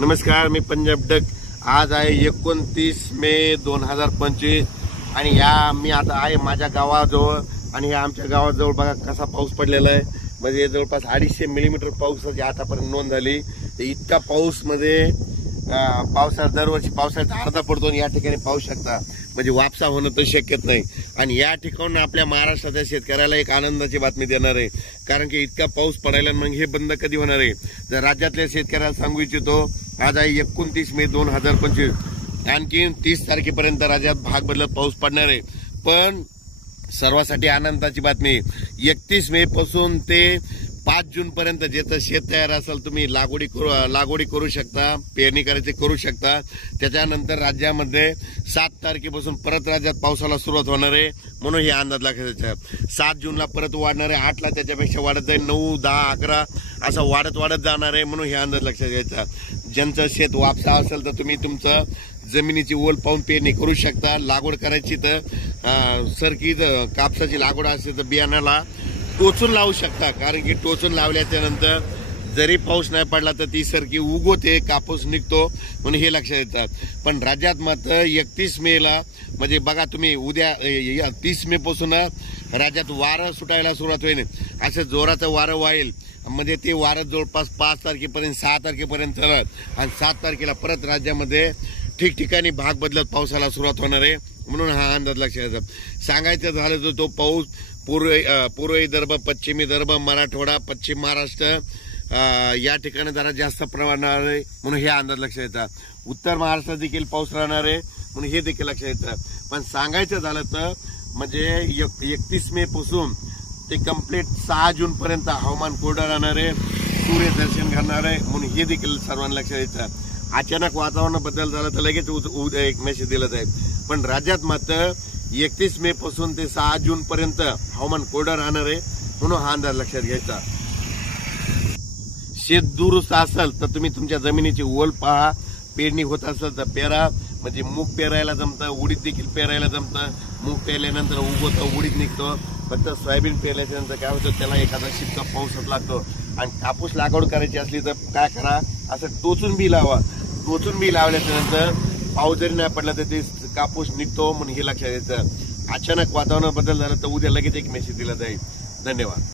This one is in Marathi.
नमस्कार, मी पंजाब डक। आज आहे 29 मे 2025 आणि मी आता आहे माझ्या गावाजवळ आणि आमच्या गावाजवळ बघा कसा पाऊस पडलेला आहे। म्हणजे जवळपास 250 मिलीमीटर पावसाची आतापर्यंत नोंद झाली। इतका पाऊस म्हणजे पावसाळ्यात दरवर्षी पावसाळ्यात अर्धा पडतो आणि या ठिकाणी पाहू शकता म्हणजे वापसा होणं तर शक्यच नाही। आणि या ठिकाणी आपल्या महाराष्ट्राच्या शेतकऱ्याला एक आनंदाची बातमी देणार आहे, कारण की इतका पाऊस पडायला मग हे बंद कधी होणार आहे। जर राज्यातल्या शेतकऱ्याला सांगू इच्छितो, आज आहे 29 मे 2025, आणखी 30 तारखेपर्यंत राज्यात भाग बदलत पाऊस पडणार आहे। पण सर्वांसाठी आनंदाची बातमी, 31 मे पासून ते 5 जून पर्यंत ज्याचं शेत तयार असेल तुम्ही लागवडी करू शकता, पेरणी करायची करू शकता। त्याच्यानंतर राज्यामध्ये 7 तारखेपासून परत राज्यात पावसाला सुरुवात होणार आहे, म्हणून हे अंदाज लागायचा। 7 जूनला परत वाढणार आहे, 8ला त्याच्यापेक्षा वाढत जाईल, 9, 10, 11 असं वाढत जाणार आहे, म्हणून हे अंदाज लक्षात घ्यायचा। ज्यांचं शेत वापसा असेल तर तुम्ही तुमचं जमिनीची ओल पाहून पेरणी करू शकता। लागवड करायची तर सरकी कापसाची लागवड असेल तर बियाणाला टोचून लावू शकता, कारण की टोचून लावल्याच्या नंतर जरी पाऊस नाही पडला तर ती सरकी उगवते, कापूस निघतो, म्हणून हे लक्षात येतात। पण राज्यात मात्र 31 मेला म्हणजे बघा तुम्ही उद्या 30 मे पासून राज्यात वारं सुटायला सुरुवात होईल। असं जोराचं वारं वाईल, म्हणजे ते वारं जवळपास 5 तारखेपर्यंत 6 तारखेपर्यंत चालत आणि 7 तारखेला परत राज्यामध्ये ठिकठिकाणी भाग बदलत पावसाला सुरुवात होणार आहे, म्हणून हा अंदाज लक्षात येतो। सांगायचं झालं तर तो पाऊस पूर्व विदर्भ, पश्चिम विदर्भ, मराठवाडा, पश्चिम महाराष्ट्र या ठिकाणी जरा जास्त प्रमाणात आहे, म्हणून हे अंदाज लक्षात येतात। उत्तर महाराष्ट्रात देखील पाऊस राहणार आहे, म्हणून हे देखील लक्षात येतं। पण सांगायचं झालं तर म्हणजे 31 मे पासून ते कंप्लीट 6 जून पर्यंत हवामान कोरडं राहणार आहे, सूर्यदर्शन घडणार आहे, म्हणून हे देखील सर्वांना लक्षात येतं। अचानक वातावरण बदल झाला तर लगेच उद्या एक मेसेज दिला जाईल, पण राज्यात मात्र 31 मे पासून ते 6 जून पर्यंत हवामान कोरडं राहणार आहे, म्हणून हा अंदाज लक्षात घ्यायचा। शेत दुरुस्त असेल तर तुम्ही तुमच्या जमिनीची ओल पहा, पेरणी होत असेल तर पेरा, म्हणजे मूग पेरायला जमतं, उडीद देखील पेरायला जमतं। मूग पेरल्यानंतर उगवतं, उडीद निघतो। फक्त सोयाबीन पेरल्याच्या नंतर काय होतं, त्याला एखादा शिपका पाऊस लागतो। आणि कापूस लागवड करायची असली तर काय करा, असं टोचून बी लावा। टोचून बी लावल्याच्या नंतर पाऊस जरी नाही पडला तर ते कापूस निघतो, म्हणून हे लक्षात यायचं। अचानक वातावरण बदल झाला तर उद्या लगेच एक मेसेज दिला जाईल। धन्यवाद।